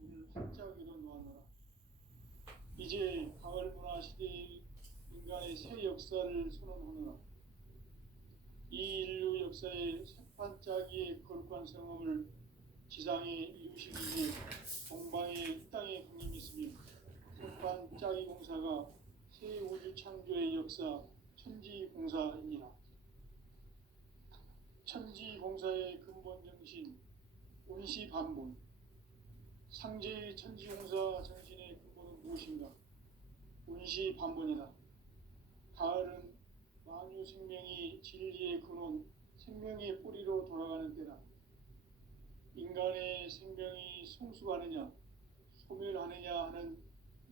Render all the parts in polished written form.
문을 활짝 열어놓았노라. 이제 가을 문화 시대의 인간의 새 역사를 선언하노라. 이 인류 역사의 새판짜기의 거룩한 성험을 지상에 이루시기 위해 동방의 이 땅에 강림했으며 새판짜기 공사가 새 우주 창조의 역사 천지공사이니라. 천지공사의 근본 정신 운시반본. 상제의 천지공사 정신의 근본은 무엇인가? 운시반본이다. 가을은 만유 생명이 진리의 근원, 생명의 뿌리로 돌아가는 때다. 인간의 생명이 성숙하느냐, 소멸하느냐 하는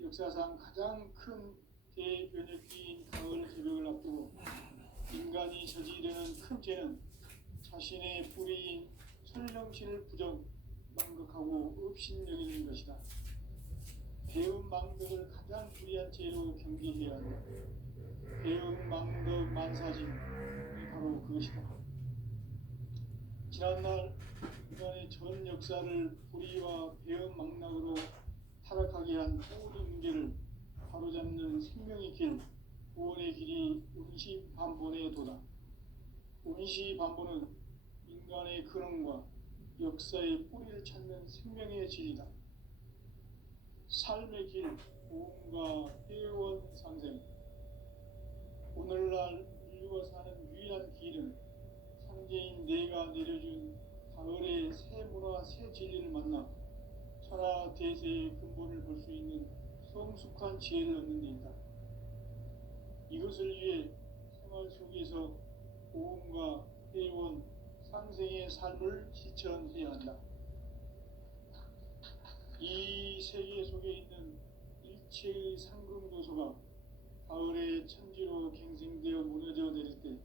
역사상 가장 큰 대변혁기인 가을 개벽을 앞두고 인간이 저지르는 큰 죄는 자신의 뿌리인 설령신을 부정, 망극하고 업신여기는 것이다. 배움 망덕을 가장 불의한 죄로 경계해야 한다. 배움 망덕 만사진이 바로 그것이다. 지난날 인간의 전 역사를 불의와 배움 망락으로 타락하게 한 모든 문제를 바로잡는 생명의 길, 구원의 길이 운시반본의 도다. 운시반본은 인간의 근원과 역사의 뿌리를 찾는 생명의 진리다. 삶의 길, 보험과 회원 상생. 오늘날 인류가 사는 유일한 길은 상제인 내가 내려준 가을의 새 문화, 새 진리를 만나 천하 대세의 근본을 볼 수 있는 성숙한 지혜를 얻는 데 있다. 이것을 위해 생활 속에서 보험과 회원, 상생의 삶을 실천해야 한다. 이 세계 속에 있는 일체의 상금도소가 가을의 천지로 갱생되어 무너져 내릴 때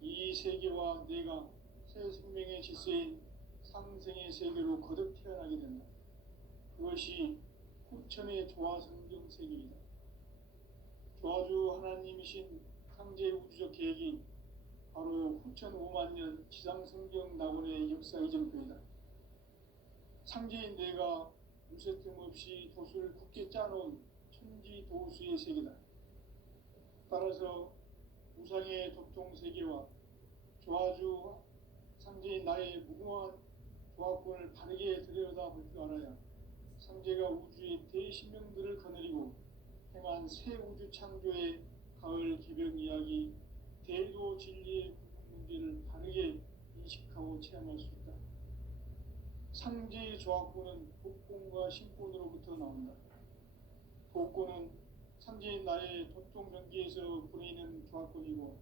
이 세계와 내가 새 생명의 질서인 상생의 세계로 거듭 태어나게 된다. 그것이 후천의 조화성경 세계이다. 조화주 하나님이신 상제 우주적 계획이 바로 후천 5만 년 지상성경 낙원의 역사 이정표이다. 상제인 내가 무쇠 틈 없이 도수를 굳게 짜놓은 천지도수의 세계다. 따라서 우상의 도통세계와 조화주 상제인 나의 무궁한 조합권을 바르게 들여다볼 줄 알아야 상제가 우주의 대신명들을 거느리고 행한 새 우주 창조의 가을 개벽 이야기, 대도 진리의 문제를 바르게 인식하고 체험할 수 있다. 상제의 조합권은 복권과 신권으로부터 나온다. 복권은 상제인 나의 도통명기에서 보내는 조합권이고,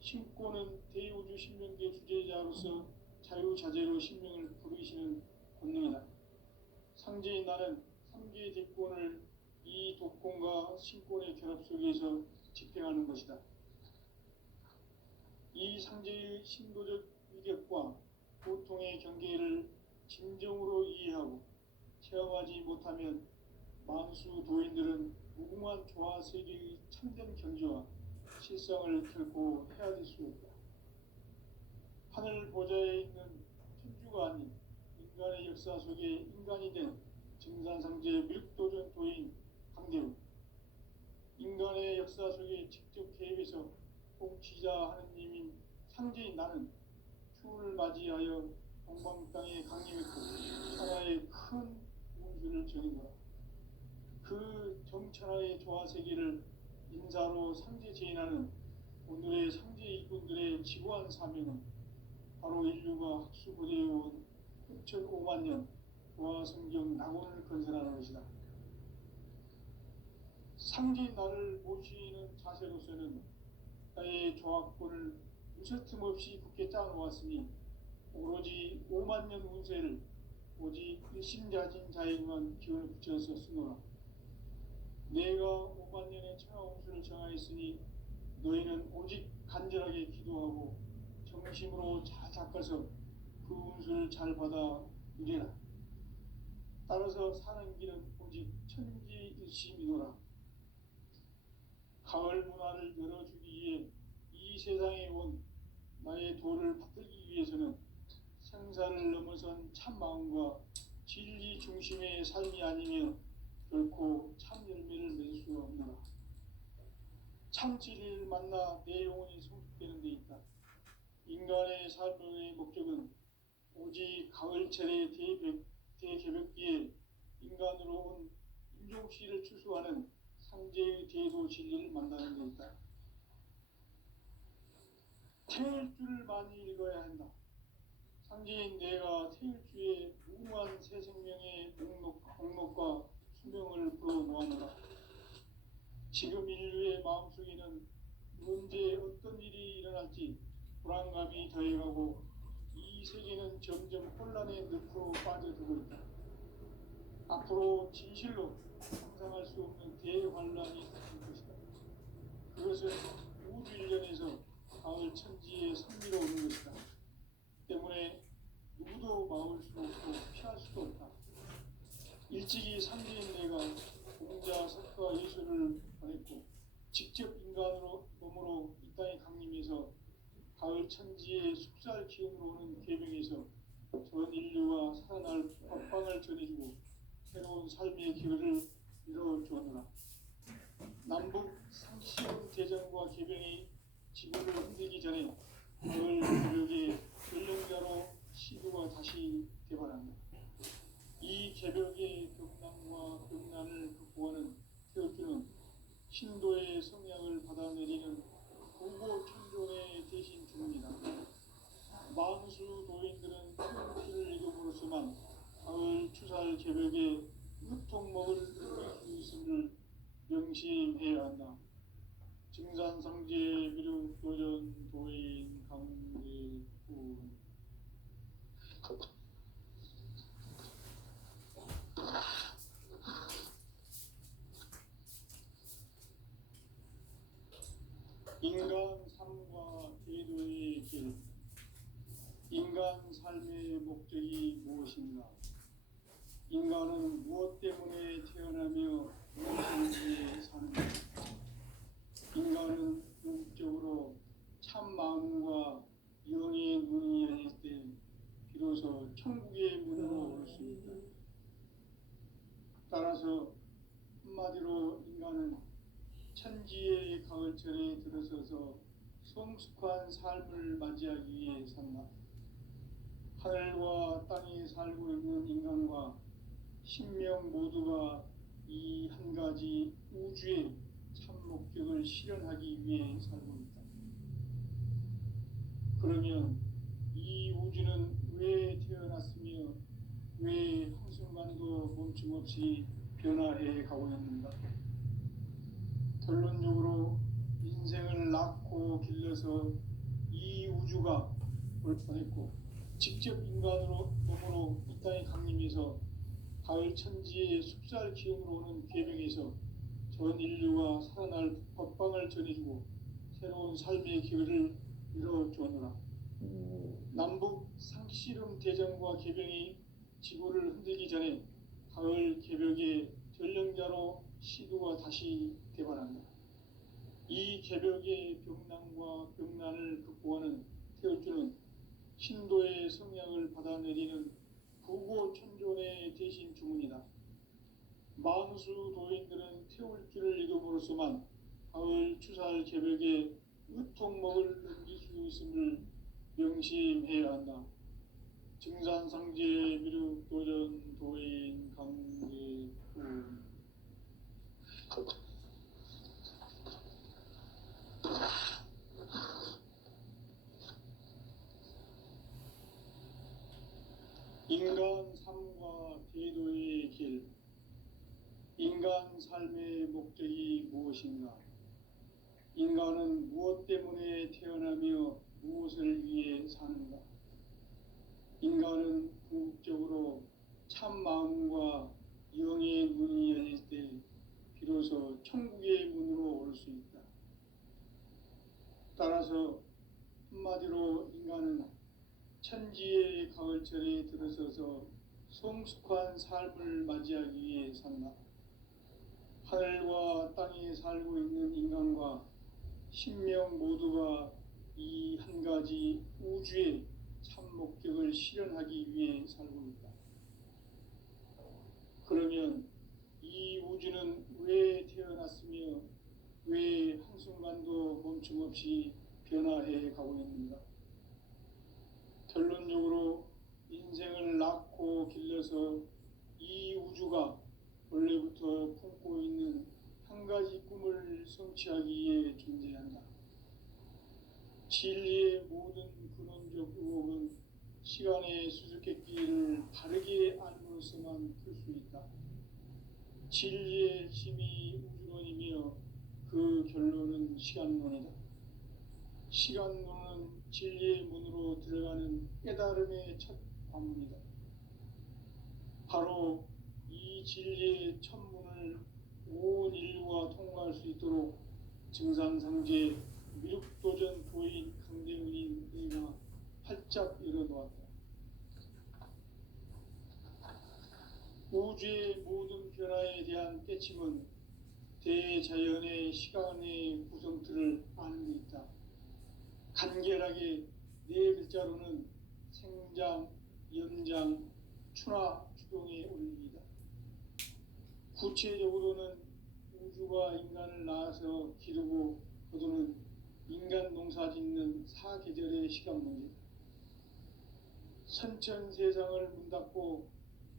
신권은 대우주 신명계 주제자로서 자유자재로 신명을 부르시는 권능이다. 상제인 나는 3개의 대권을 이 독권과 신권의 결합 속에서 집행하는 것이다. 이 상제의 신도적 위격과 고통의 경계를 진정으로 이해하고 체험하지 못하면 만수 도인들은 무궁한 조화 세계의 참된 경지와 실상을 결코 헤아릴 수 없다. 하늘 보좌에 있는 천주가 아닌 인간의 역사 속에 인간이 된 증산상제 밀도전 도인 강대우, 인간의 역사 속에 직접 개입해서 통치자 하느님인 상제인 나는 추운을 맞이하여 동방 땅에 강림했고 천하의 큰 운수를 정인노라. 그 정천하의 조화 세계를 인사로 상제 제인하는 오늘의 상제 일꾼들의 지고한 사명은 바로 인류가 학수고대해온 6,5만 년 조화성경 낙원을 건설하는 것이다. 상제인 나를 모시는 자세로서는 나의 조합권을 무쇠틈 없이 굳게 짜놓았으니 오로지 5만 년 운세를 오직 일심자진 자에게만 기운을 붙여서 쓰노라. 내가 5만 년의 천하 운수를 정하였으니 너희는 오직 간절하게 기도하고 정심으로 잘 닦아서 그 운수를 잘 받아 누리라. 따라서 사는 길은 오직 천지일심이노라. 가을 문화를 열어주기 위해 이 세상에 온 나의 도를 받들기 위해서는 생사를 넘어선 참 마음과 진리 중심의 삶이 아니면 결코 참 열매를 맺을 수 없노라. 참 진리를 만나 내 영혼이 성숙되는 데 있다. 인간의 삶의 목적은 오직 가을철의 대개벽기에 인간으로 온 임종씨를 추수하는 상제의 대도 진리를 만나는 데 있다. 태일주를 많이 읽어야 한다. 상제인 내가 태일주의 무궁한 새 생명의 목록과 수명을 불어 모아노라. 지금 인류의 마음속에는 언제 어떤 일이 일어날지 불안감이 더해가고 이 세계는 점점 혼란의 늪으로 빠져들고 있다. 앞으로 진실로 상상할 수 없는 대환란이 생길 것이다. 그것은 우주 일련에서 가을 천지에 선미로 오는 것이다. 때문에 누구도 막을 수 없고 피할 수도 없다. 일찍이 상제인 내가 공자, 석가, 예수를 보냈고 직접 인간으로 몸으로 이 땅에 강림해서 가을 천지의 숙살 기운으로 오는 계명에서 전 인류가 살아날 법방을 전해주고 새로운 삶의 기회를 이뤄주었노라. 남북 상시론 대전과 개병이 지구를 흔들기 전에 가을 개벽의 전령자로 시도가 다시 개발한다. 이 개벽의 벽난과 벽난을 극복하는 태어주는 신도의 성향을 받아내리는 구고 천존의 대신 주문이다. 만수 도인들은 태어주를 이름으로서만 가을 추살 개벽의 으통먹을 느낄 수 있음을 명심해야 한다. 증산상제 미륵 도전 도인 강대군 인간 삶과 제도의 길. 인간 삶의 목적이 무엇인가? 인간은 무엇 때문에 태어나며 무엇을 위해 사는가? 인간은 궁극적으로 참 마음과 영의 눈이 열릴 때 비로소 천국의 문으로 올 수 있다. 따라서 한마디로 인간은 천지의 가을철에 들어서서 성숙한 삶을 맞이하기 위해 산다. 하늘과 땅에 살고 있는 인간과 신명 모두가 이 한 가지 우주의 참 목적을 실현하기 위해 살고 있다. 그러면 이 우주는 왜 태어났으며 왜 한순간도 멈춤없이 변화해 가고 있는가? 결론적으로 인생을 낳고 길러서 이 우주가 올 뻔했고 직접 인간으로 몸으로 이 땅에 강림해서 가을 천지의 숙살 기운으로 오는 계명에서 전 인류가 살아날 법방을 전해주고 새로운 삶의 기회를 이뤄주었노라. 남북 상씨름 대전과 개병이 지구를 흔들기 전에 가을 개벽의 전령자로 시도가 다시 개발한다. 이 개벽의 벽난과 벽난을 극복하는 태어주는 신도의 성향을 받아내리는 구고천존의 대신 주문이다. 만수 도인들은 태울 줄을 이름으로서만 가을 추살 개벽에 으통먹을 넘길 수 있음을 명심해야 한다. 증산상제 미륵 도전 도인 강대군 인간 삶과 제도의 길. 인간 삶의 목적이 무엇인가? 인간은 무엇 때문에 태어나며 무엇을 위해 사는가? 인간은 궁극적으로 참 마음과 영의 문이 열릴 때 비로소 천국의 문으로 올 수 있다. 따라서 한마디로 인간은 천지의 가을철에 들어서서 성숙한 삶을 맞이하기 위해 산다. 하늘과 땅에 살고 있는 인간과 신명 모두가 이 한 가지 우주의 참 목적을 실현하기 위해 살고 있다. 우주는 왜 태어났으며 왜 한순간도 멈춤 없이 변화해 가고 있는가? 결론적으로 인생을 낳고 길러서 이 우주가 원래부터 품고 있는 한 가지 꿈을 성취하기 위해 존재한다. 진리의 모든 근원적 의혹은 시간의 수수께끼를 바르게 알므로써만 풀 수 있다. 진리의 힘이 우주론이며 그 결론은 시간론이다. 시간론은 진리의 문으로 들어가는 깨달음의 첫 관문이다. 바로 이 진리의 첫 문을 온 인류가 통과할 수 있도록 증산상제 미륵도전 도인 강대훈인 내가 활짝 열어놓았다. 우주의 모든 변화에 대한 깨침은 대자연의 시간의 구성틀을 아는 데 있다. 간결하게 네 글자로는 생장, 연장, 추나 추동의 원리이다. 구체적으로는 우주가 인간을 낳아서 기르고 거두는 인간 농사 짓는 사계절의 시간 문제다. 선천 세상을 문 닫고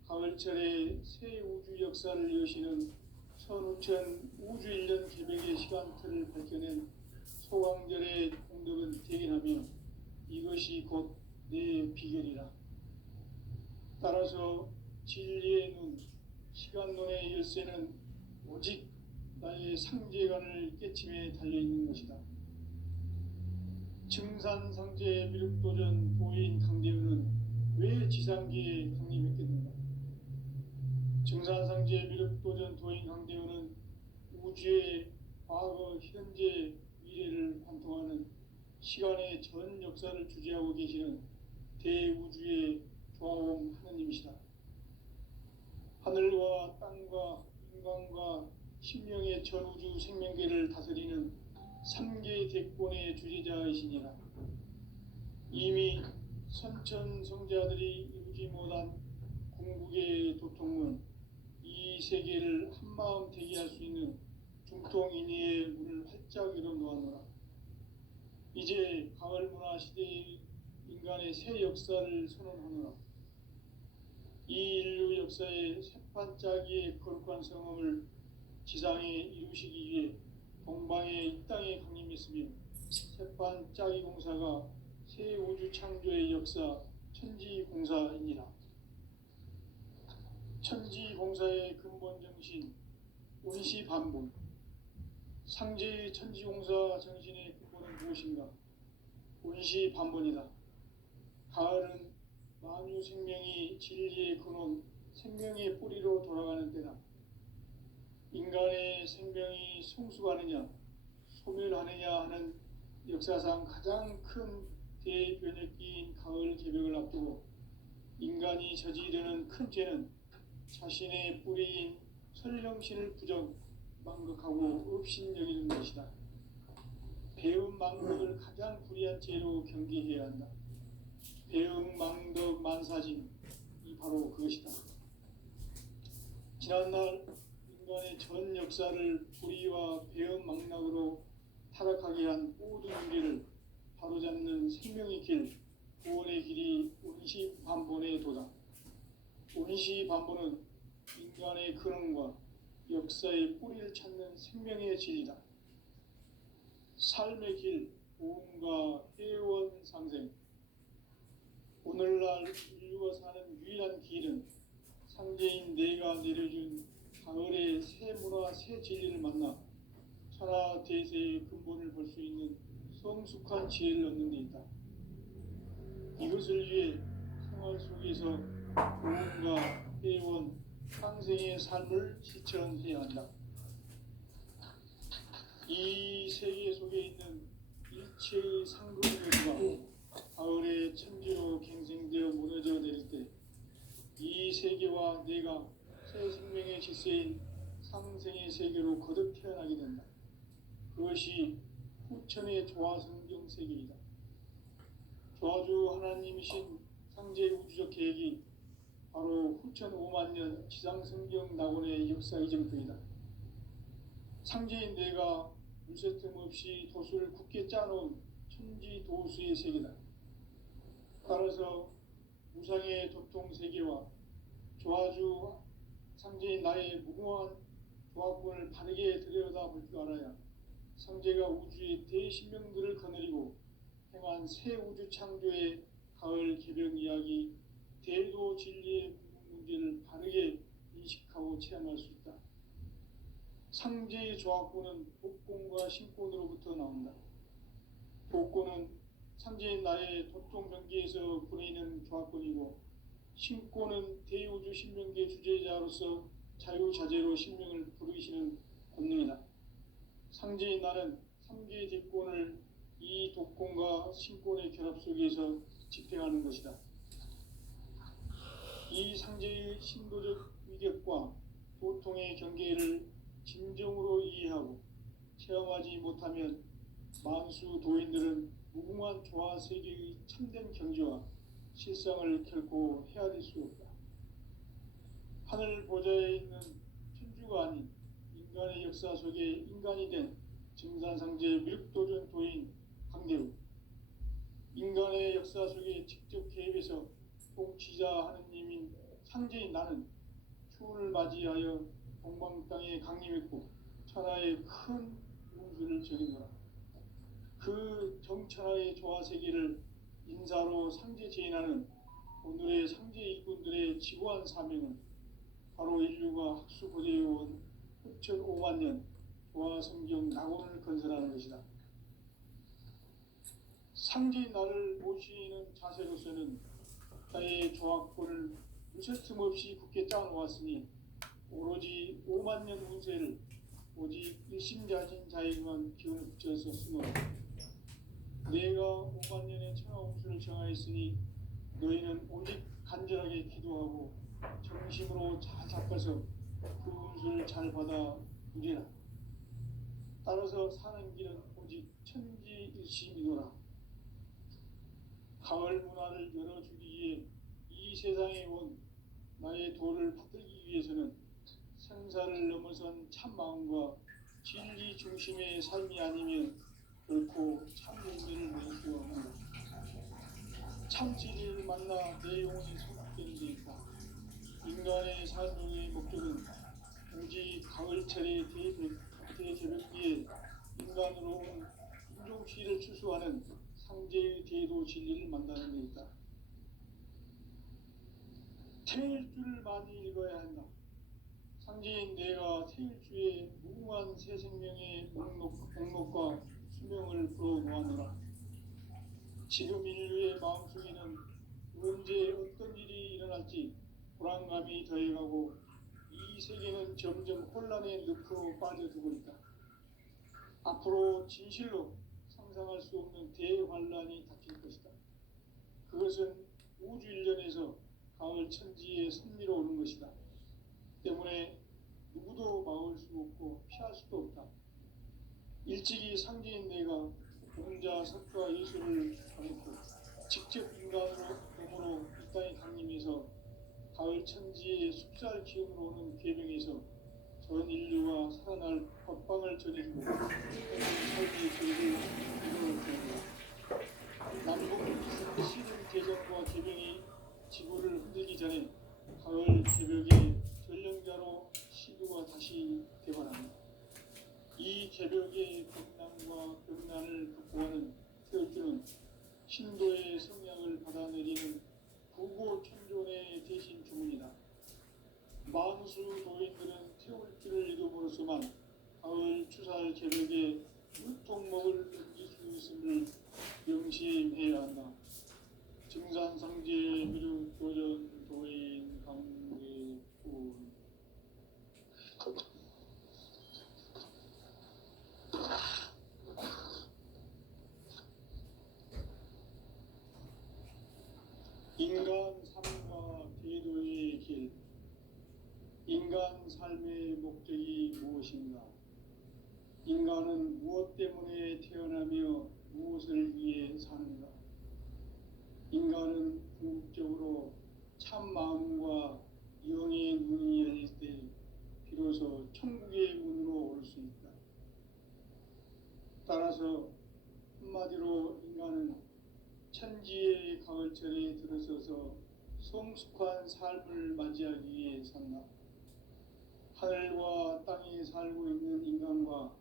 가을철에 새 우주 역사를 여시는 선우천 우주 1년 개백의 시간틀을 밝혀낸 소강절의 공덕은 대견하며 이것이 곧 내 비결이라. 따라서 진리의 눈, 시간론의 열쇠는 오직 나의 상제관을 깨침에 달려있는 것이다. 증산상제 미륵도전 도인 강대훈은 왜 지상계에 강림했겠는가? 증산상제 미륵도전 도인 강대훈은 우주의 과거, 현재, 미래를 관통하는 시간의 전 역사를 주재하고 계시는 대우주의 조화옴 하느님이시다. 하늘과 땅과 인간과 신명의 전우주 생명계를 다스리는 3개 대권의 주재자이시니라. 이미 선천성자들이 이루지 못한 궁극의 도통은 이 세계를 한마음 대기할 수 있는 중통인의의 문을 활짝 열어놓았노라. 이제 가을 문화 시대의 인간의 새 역사를 선언하노라. 이 인류 역사의 새판짜기의 거룩한 성험을 지상에 이루시기 위해 동방의 이 땅에 강림했으며 새판짜기 공사가 새 우주 창조의 역사 천지공사이니라. 천지공사의 근본 정신 운시반본. 상제의 천지공사 정신의 근본은 무엇인가? 운시반본이다. 가을은 만유 생명이 진리의 근원, 생명의 뿌리로 돌아가는 때다. 인간의 생명이 성숙하느냐, 소멸하느냐 하는 역사상 가장 큰 대변혁기인 가을 개벽을 앞두고 인간이 저지르는 큰 죄는 자신의 뿌리인 설령신을 망각하고 업신여기는 것이다. 배움 망덕을 가장 불의한 죄로 경계해야 한다. 배움 망덕 만사진, 이 바로 그것이다. 지난날 인간의 전 역사를 불의와 배움 망락으로 타락하게 한 모든 우리를 바로잡는 생명의 길, 구원의 길이 운시반본의 도다. 운시반본은 인간의 근원과 역사의 뿌리를 찾는 생명의 진리다. 삶의 길, 보험과 회원 상생. 오늘날 인류가 사는 유일한 길은 상제인 내가 내려준 가을의 새 문화, 새 진리를 만나 천하 대세의 근본을 볼 수 있는 성숙한 지혜를 얻는 데 있다. 이것을 위해 생활 속에서 보험과 회원, 상생의 삶을 실천해야 한다. 이 세계 속에 있는 일체의 상급모두가 가을의 천지로 갱생되어 무너져 내릴 때 이 세계와 내가 새 생명의 질서인 상생의 세계로 거듭 태어나게 된다. 그것이 후천의 조화성경 세계이다. 조화주 하나님이신 상제 우주적 계획이 바로 후천 5만 년 지상성경 낙원의 역사 이정표이다. 상제인 내가 물새 틈 없이 도수를 굳게 짜놓은 천지 도수의 세계다. 따라서 무상의 도통 세계와 조화주 상제인 나의 무궁한 조합권을 바르게 들여다볼 줄 알아야 상제가 우주의 대신명들을 거느리고 행한 새 우주 창조의 가을 개벽 이야기, 대도 진리의 문제를 바르게 인식하고 체험할 수 있다. 상제의 조합권은 복권과 신권으로부터 나온다. 복권은 상제인 나의 도통 경계에서 보내는 조합권이고, 신권은 대우주 신명계 주제자로서 자유자재로 신명을 부르시는 권능이다. 상제인 나는 3개의 대권을 이 독권과 신권의 결합 속에서 집행하는 것이다. 이 상제의 신도적 위격과 도통의 경계를 진정으로 이해하고 체험하지 못하면 만수 도인들은 무궁한 조화 세계의 참된 경지와 실상을 결코 헤아릴 수 없다. 하늘 보좌에 있는 천주가 아닌 인간의 역사 속에 인간이 된 증산상제 미륵도전 도인 강대우, 인간의 역사 속에 직접 개입해서 통치자 하느님인 상제인 나는 추운을 맞이하여 동방 땅에 강림했고 천하의 큰 운수를 정해노라. 그 정천하의 조화세계를 인사로 상제 제인하는 오늘의 상제 일꾼들의 지고한 사명은 바로 인류가 학수고대해온 흡천 5만 년 조화성경 낙원을 건설하는 것이다. 상제인 나를 모시는 자세로서는 나의 조합권을 물새 틈 없이 굳게 짜놓았으니 오로지 5만 년 운세를 오직 일심자진 자에게만 기운을 붙여서 쓰노라. 내가 5만 년의 천하 운수를 정하였으니 너희는 오직 간절하게 기도하고 정심으로 잘 잡아서 그 운수를 잘 받아 누리라. 따라서 사는 길은 오직 천지일심이노라. 가을 문화를 열어주기 위해 이 세상에 온 나의 도를 받들기 위해서는 생사를 넘어선 참마음과 진리 중심의 삶이 아니면 결코 참 열매를 낼 수가 없다. 참 진리를 만나 내 영혼이 소각되는 데 있다. 인간의 삶의 목적은 오직 가을철의 대개벽기에 인간으로 온 인종시를 추수하는 상제의 대도 진리를 만나는 데 있다. 태일주를 많이 읽어야 한다. 상제인 내가 태일주의 무궁한 새 생명의 목록과 수명을 불어놓았노라. 지금 인류의 마음속에는 언제 어떤 일이 일어날지 불안감이 더해가고 이 세계는 점점 혼란의 늪으로 빠져들고 있다. 앞으로 진실로 상상할 수 없는 대환란이 닥칠 것이다. 그것은 우주 일련에서 가을 천지의 섭리로 오는 것이다. 때문에 누구도 막을 수 없고 피할 수도 없다. 일찍이 상제인 내가 공자, 석가, 예수를 가르고 직접 인간으로 몸으로 이 땅에 강림해서 가을 천지의 숲살 기운으로 오는 계명에서 전 인류가 살아날 법방을 전해주고 삶의 계획을 이루어주었다. 남북 시름 개정과 계명이 지구를 흔들기 전에 가을 개벽의 전령자로 시도가 다시 되관합니다. 이 개벽의 겁난과 병난을 극복하는 태울주는 신도의 성량을 받아내리는 구고천존의 대신 주문이다. 만수 도인들은 태울주를 이름으로서만 가을 추살 개벽의 유통목을 넘길 수 있음을 명심해야 한다. 증산상제 미륵도전 도인 강대훈. 인간 삶과 대도의 길. 인간 삶의 목적이 무엇인가? 인간은 무엇 때문에 태어나며 무엇을 위해 사는가? 인간은 궁극적으로 참 마음과 영의 눈이 열릴 때 비로소 천국의 문으로 올 수 있다. 가을철에 들어서서 성숙한 삶을 맞이하기 위해 산다. 하늘과 땅에 살고 있는 인간과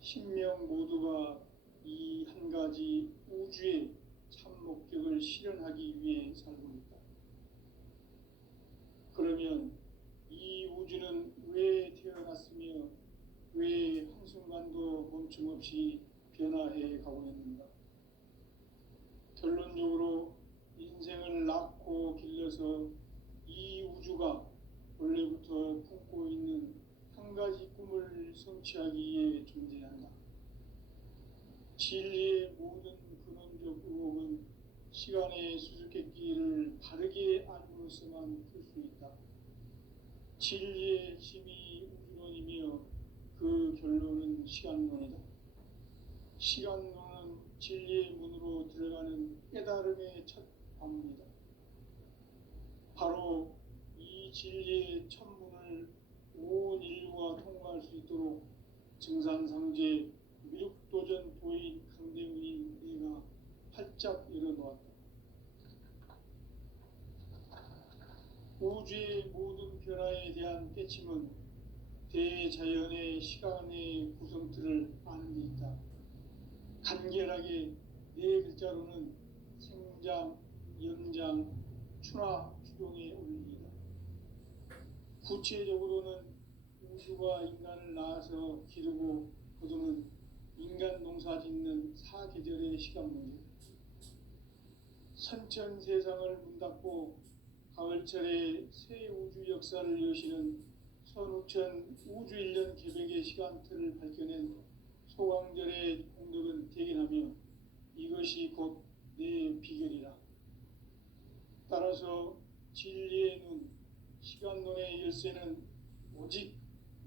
신명 모두가 이 한 가지 우주의 참 목적을 실현하기 위해 살고 있다. 그러면 이 우주는 왜 태어났으며 왜 한순간도 멈춤없이 변화해 가고 있는가? 결론적으로 인생을 낳고 길러서 이 우주가 원래부터 품고 있는 한 가지 꿈을 성취하기 위해 존재한다. 진리의 모든 근원적 의혹은 시간의 수수께끼를 바르게 알므로서만 풀 수 있다. 진리의 핵심이 우주론이며 그 결론은 시간론이다. 시간론은 진리의 문으로 들어가는 깨달음의 첫 관문이다. 바로 이 진리의 천문을 온 인류가 통과할 수 있도록 증산상제 미륵도전 도인 강대문인 내가 활짝 열어놓았다. 우주의 모든 변화에 대한 깨침은 대자연의 시간의 구성틀을 아는 데 있다. 간결하게 네 글자로는 생장, 연장, 추나 추동의 원리이다. 구체적으로는 우주가 인간을 낳아서 기르고 거두는 인간 농사 짓는 사계절의 시간 문제. 선천 세상을 문닫고 가을철에 새 우주 역사를 여시는 선우천 우주 1년 계획의 시간틀을 밝혀낸 소강절의 공덕은 대견하며 이것이 곧 내 비결이라. 따라서 진리의 눈, 시간론의 열쇠는 오직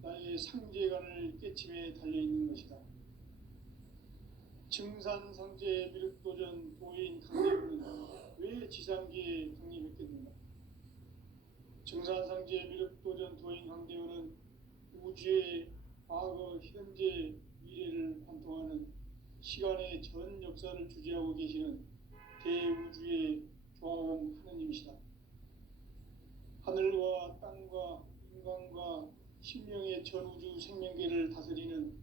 나의 상제관을 깨침에 달려있는 것이다. 증산상제 미륵도전 도인 강대문은 왜 지상계에 강림했겠는가? 증산상제 미륵도전 도인 강대문은 우주의 과거, 현재, 미래를 관통하는 시간의 전 역사를 주재하고 계시는 대우주의 조화원 하느님이시다. 하늘과 땅과 인간과 신명의 전우주 생명계를 다스리는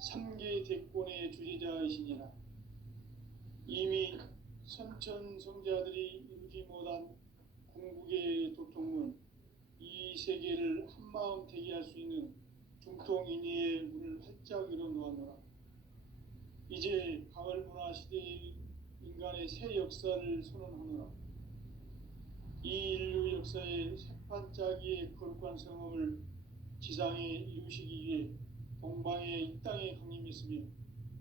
3개 대권의 주재자이시니라. 이미 선천성자들이 이루지 못한 궁극의 도통문, 이 세계를 한마음 되게 할 수 있는 중통인의의 문을 활짝 열어놓았노라. 이제 가을 문화 시대의 인간의 새 역사를 선언하노라. 이 인류 역사의 새판짜기의 거룩한 성험을 지상에 이루시기 위해 동방의 이 땅에 강림했으며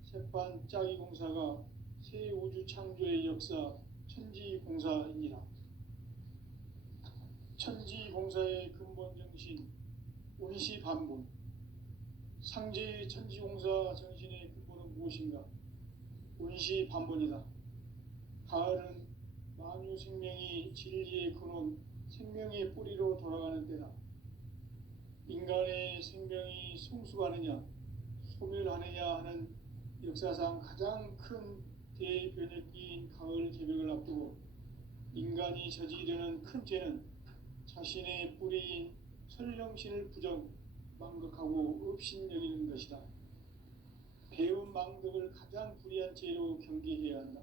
새판짜기 공사가 새 우주 창조의 역사 천지공사이니라. 천지공사의 근본 정신 운시반본. 상제의 천지공사 정신의 근본은 무엇인가? 운시반본이다. 가을은 만유 생명이 진리의 근원, 생명의 뿌리로 돌아가는 때다. 인간의 생명이 성숙하느냐, 소멸하느냐 하는 역사상 가장 큰 대변혁기인 가을 개벽을 앞두고 인간이 저지르는 큰 죄는 자신의 뿌리인 설령신을 부정, 망극하고 업신여기는 것이다. 배움 망덕을 가장 불의한 죄로 경계해야 한다.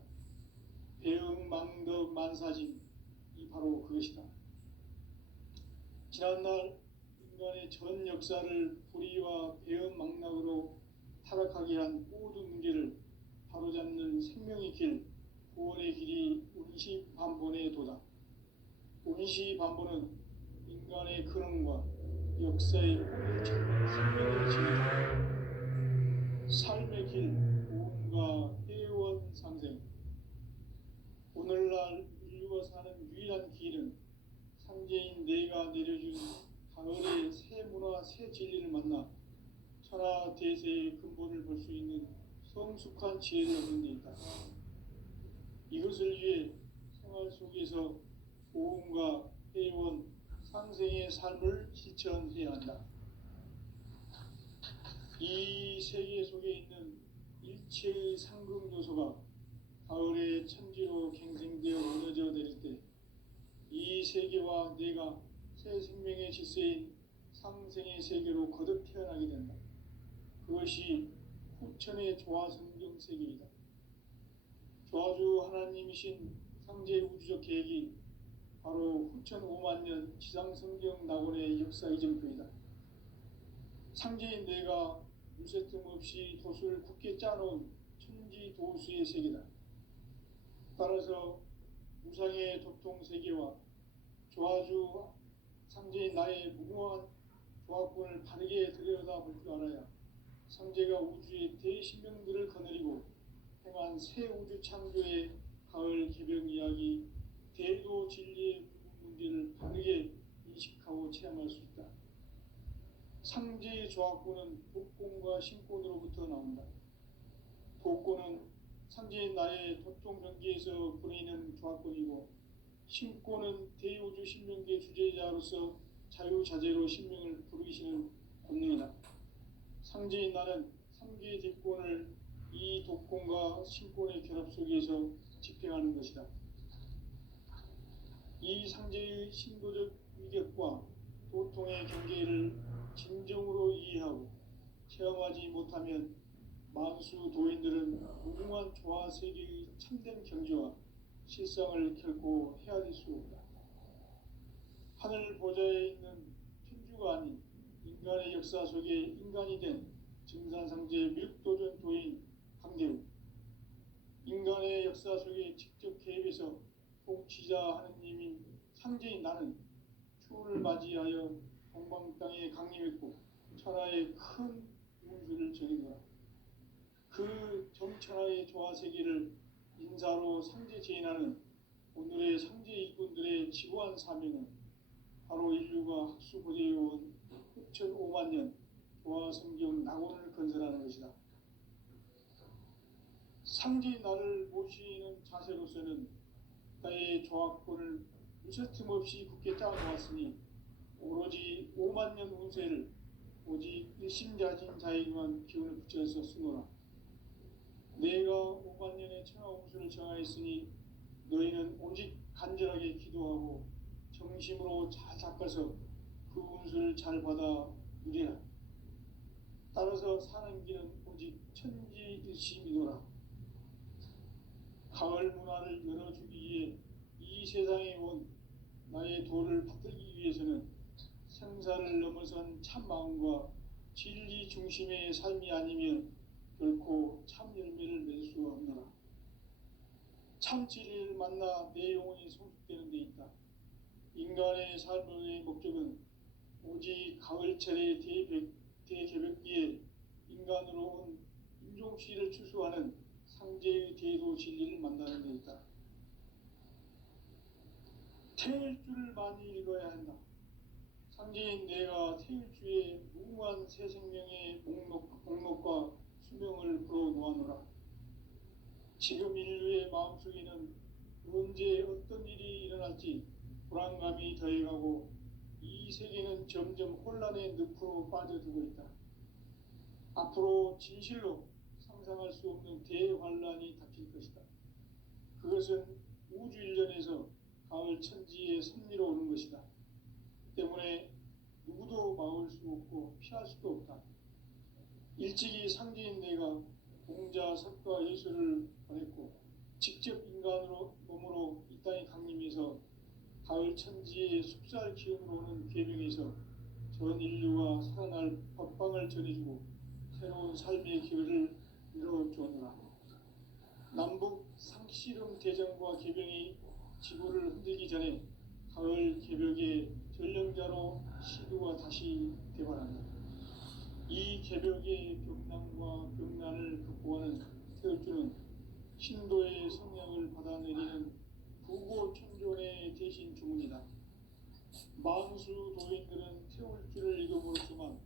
배움 망덕 만사짐이 바로 그것이다. 지난날 인간의 전 역사를 불의와 배움 망락으로 타락하게 한 모든 문제를 바로잡는 생명의 길, 구원의 길이 운시반본의 도다. 운시반본은 인간의 근원과 역사의 뿌리를 찾는 생명의 진리다. 삶의 길, 구원과 회원 상생. 오늘날 인류가 사는 유일한 길은 상제인 내가 내려준 가을의 새 문화, 새 진리를 만나 천하 대세의 근본을 볼 수 있는 성숙한 지혜를 얻는 데 있다. 이것을 위해 생활 속에서 보험과 회원, 상생의 삶을 실천해야 한다. 이 세계 속에 있는 일체의 상금 요소가 가을의 천지로 갱생되어 무너져 내릴 때 이 세계와 내가 새 생명의 질서인 상생의 세계로 거듭 태어나게 된다. 그것이 후천의 조화 성경 세계이다. 조화주 하나님이신 상제 우주적 계획이 바로 후천 5만 년 지상 성경 낙원의 역사 이전표이다. 상제인 내가 무쇠틈 없이 돛을 굳게 짜놓은 천지 도수의 세계다. 따라서 무상의 도통 세계와 조화주 상제인 나의 무모한 조화권을 바르게 들여다볼 줄 알아야 상제가 우주의 대신명들을 거느리고 행한 새 우주 창조의 가을 개벽 이야기, 대도 진리의 문제를 바르게 인식하고 체험할 수 있다. 상제의 조화권은 독권과 신권으로부터 나온다. 독권은 상제인 나의 도통 경계에서 보내는 조화권이고, 신권은 대우주 신명계 주제자로서 자유자재로 신명을 부르시는 권능이다. 상제인 나는 3개의 대권을 이 독권과 신권의 결합 속에서 집행하는 것이다. 이 상제의 신도적 위격과 도통의 경계를 진정으로 이해하고 체험하지 못하면 만수 도인들은 무궁한 조화 세계의 참된 경지와 실상을 결코 헤아릴 수 없다. 하늘 보좌에 있는 천주가 아닌 인간의 역사 속에 인간이 된 증산상제 밀도전 도인 강대우, 인간의 역사 속에 직접 개입해서 통치자 하느님인 상제인 나는 추후를 맞이하여 동방 땅에 강림했고 천하의 큰 운수를 전이노라. 그 정천하의 조화 세계를 인사로 상제 제인하는 오늘의 상제 일꾼들의 지고한 사명은 바로 인류가 학수고대해온 후천 5만 년 조화 성경 낙원을 건설하는 것이다. 상제인 나를 모시는 자세로서는 나의 조화권을 무쇠틈 없이 굳게 짜놓았으니 오로지 5만 년 운세를 오직 일심자진 자에게만 기운을 붙여서 쓰노라. 내가 5만 년의 천하 운수를 정하였으니 너희는 오직 간절하게 기도하고 정심으로 잘 닦아서 그 운수를 잘 받아 누리라. 따라서 사는 길은 오직 천지일심이노라. 가을 문화를 열어주기 위해 이 세상에 온 나의 도를 받들기 위해서는 생사를 넘어선 참 마음과 진리 중심의 삶이 아니면 결코 참 열매를 맺을 수 없노라. 참 진리를 만나 내 영혼이 성숙되는 데 있다. 인간의 삶의 목적은 오직 가을철의 대개벽기에 인간으로 온 인종시를 추수하는 상제의 대도 진리를 만나는 데 있다. 태일 줄을 많이 읽어야 한다. 상제인 내가 태일주의 무궁한 새 생명의 목록과 수명을 불어놓아노라. 지금 인류의 마음속에는 언제 어떤 일이 일어날지 불안감이 더해가고 이 세계는 점점 혼란의 늪으로 빠져들고 있다. 앞으로 진실로 상상할 수 없는 대환란이 닥칠 것이다. 그것은 우주 일련에서 가을 천지의 섭리로 오는 것이다. 때문에 누구도 막을 수 없고 피할 수도 없다. 일찍이 상제인 내가 공자, 석가, 예수를 보냈고 직접 인간으로 몸으로 이 땅에 강림해서 가을 천지의 숙살 기운으로 오는 계명에서 전 인류가 살아날 법방을 전해주고 새로운 삶의 기회를 이뤄주었노라. 남북 상씨름 대전과 계병이 지구를 흔들기 전에 가을 개벽의 전령자로 시도가 다시 되관한다. 이 개벽의 병난과 병난을 극복하는 태울주는 신도의 성령을 받아내리는 부고천존의 대신 주문이다. 만수 도인들은 태울주를 읽어보았지만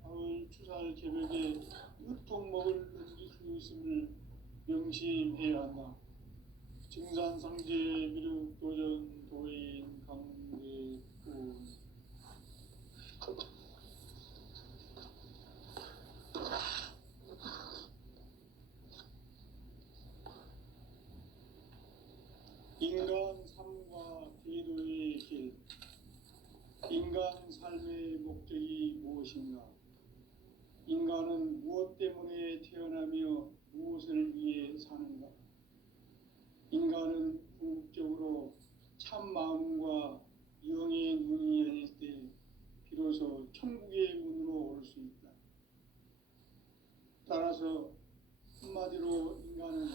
가을 추살 개벽에 유통목을 넘길 수 있음을 명심해야 한다. 증산상제 미륵도전 도인 강대군 세상에 태어나며 무엇을 위해 사는가? 인간은 궁극적으로 참 마음과 영의 눈이 열릴 때 비로소 천국의 문으로 올 수 있다. 따라서 한마디로 인간은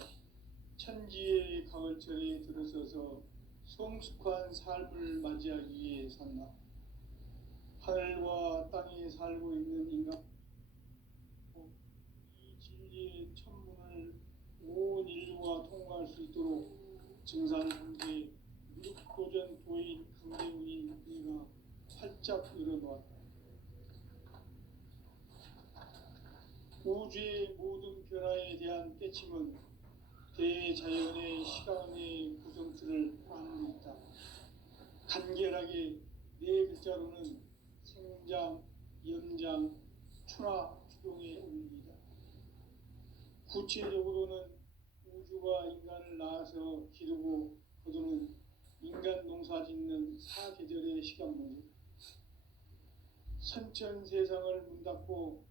천지의 가을철에 들어서서 성숙한 삶을 맞이하기 위해 산다. 하늘과 땅에 살고 있는 인간, 이 진리의 천문을 온 인류가 통과할 수 있도록 증산상계 무력도전 도인 강대훈이 네가 활짝 열어놓았다. 우주의 모든 변화에 대한 깨침은 대자연의 시간의 구성틀을 안고 있다. 간결하게 네 글자로는 생장, 연장, 추나 추동의 원리이다. 구체적으로는 우주가 인간을 낳아서 기르고 거두는 인간 농사 짓는 사계절의 시간문제, 선천 세상을 문닫고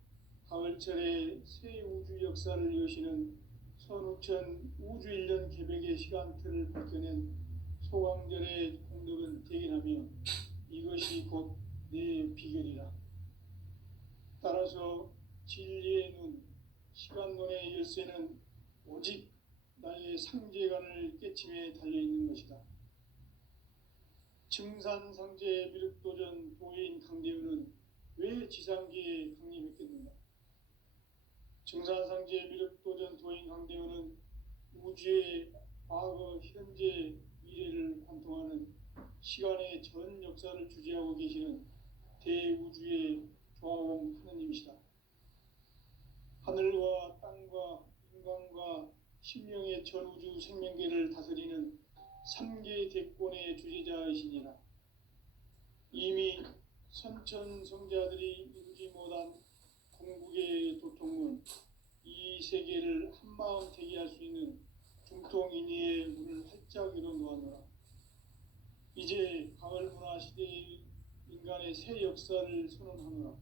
가을철에 새 우주 역사를 여시는 선우천 우주일년 개백의 시간틀을 밝혀낸 소강절의 공덕은 대견하며 이것이 곧 내 비결이라. 따라서 진리의 눈, 시간론의 열쇠는 오직 나의 상제관을 깨침에 달려있는 것이다. 증산상제 미륵도전 도인 강대훈은 왜 지상계에 강림했겠는가? 증산상제 미륵도전 도인 강대훈은 우주의 과거, 현재, 미래를 관통하는 시간의 전 역사를 주재하고 계시는 대우주의 조화공 하느님이시다. 하늘과 땅과 인간과 신명의 전우주 생명계를 다스리는 3계 대권의 주재자이시니라. 이미 선천성자들이 이루지 못한 궁극의 도통문, 이 세계를 한마음 되게 할 수 있는 중통인의의 문을 활짝 열어놓았노라. 이제 가을 문화 시대의 인간의 새 역사를 선언하노라.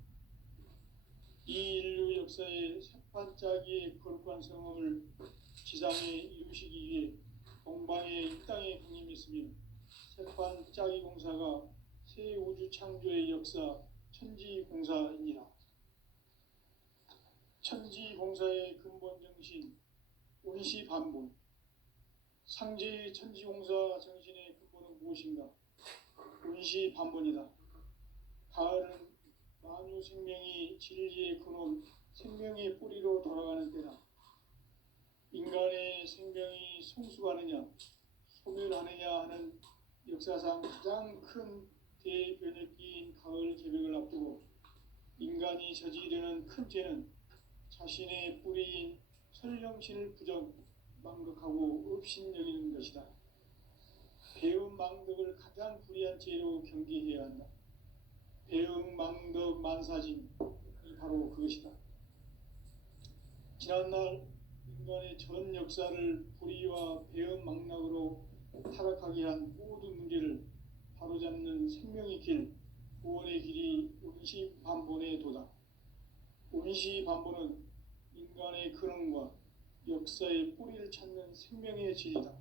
이 인류 역사의 새판짜기의 거룩한 성험을 지상에 이루시기 위해 동방의 이 땅에 강림했으며 새판짜기 공사가 새 우주 창조의 역사 천지공사이니라. 천지공사의 근본 정신 온시반본, 상제의 천지공사 정신의 근본은 무엇인가? 온시반본이다. 가을은 만유 생명이 진리의 근원, 생명의 뿌리로 돌아가는 때다. 인간의 생명이 성숙하느냐, 소멸하느냐 하는 역사상 가장 큰 대변혁기인 가을 개벽을 앞두고 인간이 저지르는 큰 죄는 자신의 뿌리인 설령신을 부정, 망극하고 업신여기는 것이다. 배움 망덕을 가장 불의한 죄로 경계해야 한다. 배움 망덕 만사짐이 바로 그것이다. 지난날 인간의 전 역사를 불의와 배움 망락으로 타락하게 한 모든 문제를 바로잡는 생명의 길, 구원의 길이 온시반본의 도다. 온시반본은 인간의 근원과 역사의 뿌리를 찾는 생명의 질이다.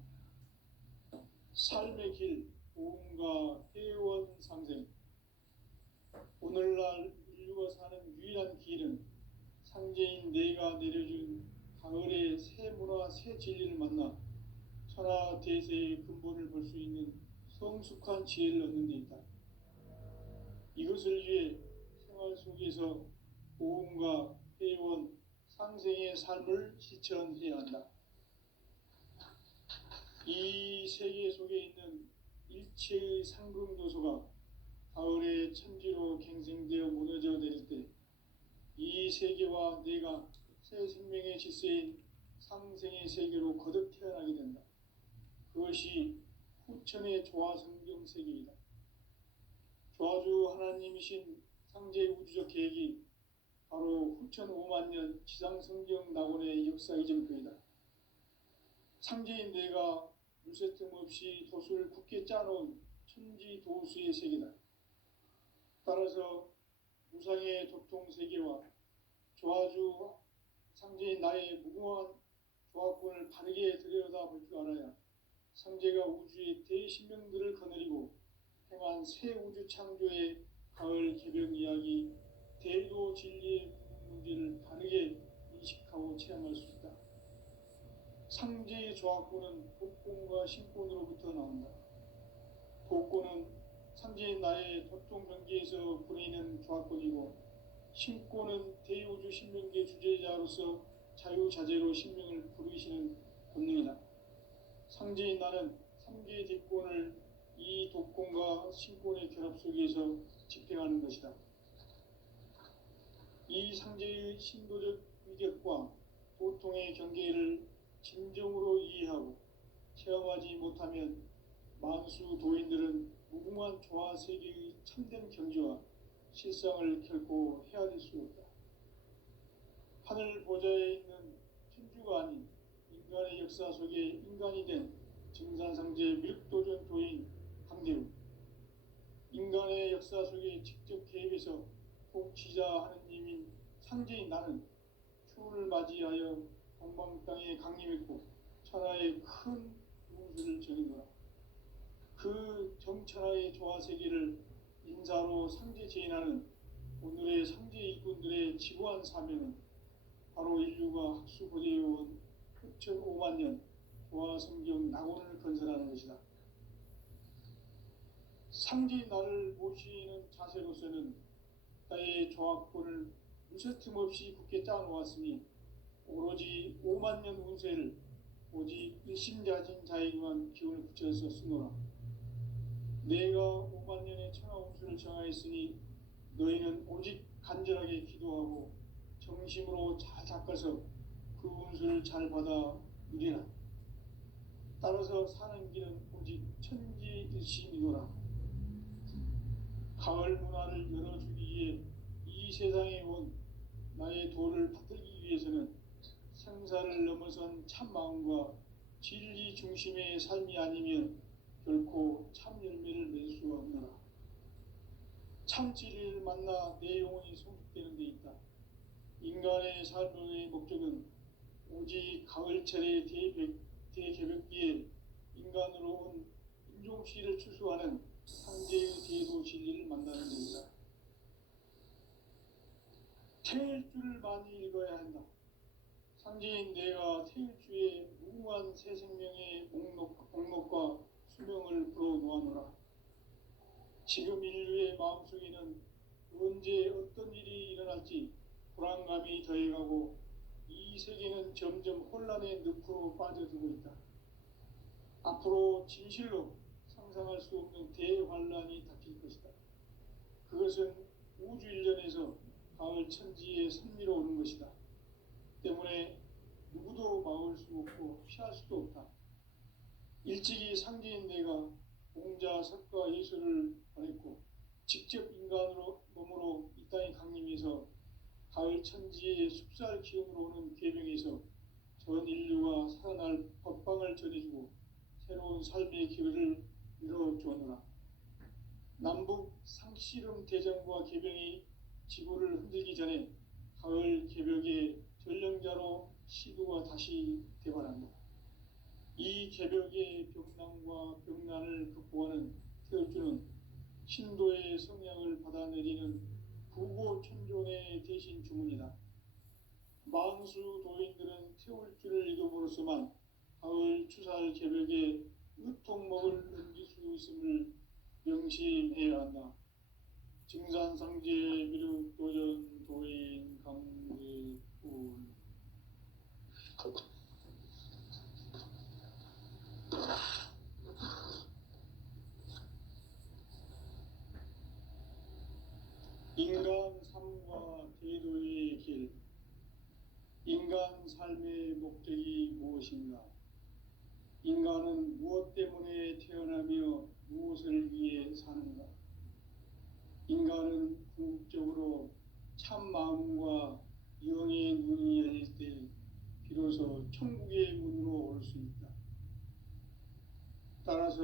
삶의 길, 보험과 회원 상생. 오늘날 인류가 사는 유일한 길은 상제인 내가 내려준 가을의 새 문화, 새 진리를 만나 천하 대세의 근본을 볼 수 있는 성숙한 지혜를 얻는 데 있다. 이것을 위해 생활 속에서 보험과 회원, 상생의 삶을 실천해야 한다. 이 세계 속에 있는 일체의 상금도소가 가을의 천지로 갱생되어 무너져 내릴 때 이 세계와 내가 새 생명의 질서인 상생의 세계로 거듭 태어나게 된다. 그것이 후천의 조화성경 세계이다. 조화주 하나님이신 상제 우주적 계획이 바로 후천 5만년 지상성경 낙원의 역사 이전표이다. 상제인 내가 물새틈 없이 도수를 굳게 짜놓은 천지 도수의 세계다. 따라서 무상의 도통 세계와 조화주 상제인 나의 무궁한 조합권을 바르게 들여다볼 줄 알아야 상제가 우주의 대신명들을 거느리고 행한 새 우주 창조의 가을 개벽 이야기, 대도 진리의 문제를 바르게 인식하고 체험할 수 있다. 상제의 조합권은 복권과 신권으로부터 나온다. 복권은 상제인 나의 도통 경계에서 부리는 조합권이고, 신권은 대우주 신명계 주제자로서 자유자재로 신명을 부르시는 본능이다. 상제인 나는 3개의 대권을 이 독권과 신권의 결합 속에서 집행하는 것이다. 이 상제의 신도적 위력과 도통의 경계를 진정으로 이해하고 체험하지 못하면 만수 도인들은 무궁한 조화 세계의 참된 경지와 실상을 결코 헤아릴 수 없다. 하늘 보좌에 있는 천주가 아닌 인간의 역사 속에 인간이 된 증산상제 밀도전 도인 강대우, 인간의 역사 속에 직접 개입해서 통치자 하느님인 상제인 나는 추운을 맞이하여 동방 땅에 강림했고 천하의 큰 운수를 전했노라. 그 정천하의 조화 세계를 인사로 상제 제인하는 오늘의 상제 일꾼들의 지구한 사명은 바로 인류가 학수 고대해온 6,500만 년 조화 성경 낙원을 건설하는 것이다. 상제인 나를 모시는 자세로서는 나의 조합권을 무쇠틈 없이 굳게 짜놓았으니 오로지 5만 년 운세를 오직 일심자진 자에게만 기운을 붙여서 쓰노라. 내가 5만 년의 천하 운수를 정하였으니 너희는 오직 간절하게 기도하고 정심으로 잘 닦아서 그 운수를 잘 받아 누리라. 따라서 사는 길은 오직 천지일심이노라. 가을 문화를 열어주기 위해 이 세상에 온 나의 도를 받들기 위해서는 생사를 넘어선 참 마음과 진리 중심의 삶이 아니면 결코 참 열매를 맺을 수가 없노라. 참 진리를 만나 내 영혼이 성숙되는 데 있다. 인간의 삶의 목적은 오직 가을철의 대개벽기에 인간으로 온 인종시를 추수하는 상제의 대도 진리를 만나는 것이다. 태일주를 많이 읽어야 한다. 상제인 내가 태일주의 무궁한 새 생명의 목록과 수명을 불어놓아노라. 지금 인류의 마음속에는 언제 어떤 일이 일어날지 불안감이 더해가고 이 세계는 점점 혼란의 늪으로 빠져들고 있다. 앞으로 진실로 상상할 수 없는 대환란이 닥칠 것이다. 그것은 우주 일전에서 가을 천지에 선미로 오는 것이다. 때문에 누구도 막을 수 없고 피할 수도 없다. 일찍이 상제인 내가 공자, 석가, 예수를 보냈고 직접 인간으로 몸으로 이 땅에 강림해서 가을 천지의 숲살 기운으로 오는 계명에서 전 인류가 살아날 법방을 전해주고 새로운 삶의 기회를 이뤄주었노라. 남북 상씨름 대전과 개병이 지구를 흔들기 전에 가을 개벽의 전령자로 시도가 다시 되관한다. 이 개벽의 병난과 병난을 극복하는 태울주는 신도의 성향을 받아내리는 부고천존의 대신 주문이다. 만수 도인들은 태울주를 읽음으로써만 가을 추살 개벽에 의통목을 옮길 수 있음을 명심해야 한다. 증산상제 미륵도전 도인 강대훈. 인간 삶과 대도의 길. 인간 삶의 목적이 무엇인가? 인간은 무엇 때문에 태어나며 무엇을 위해 사는가? 인간은 궁극적으로 참 마음과 영의 눈이 열릴 때 비로소 천국의 문으로 올 수 있다. 따라서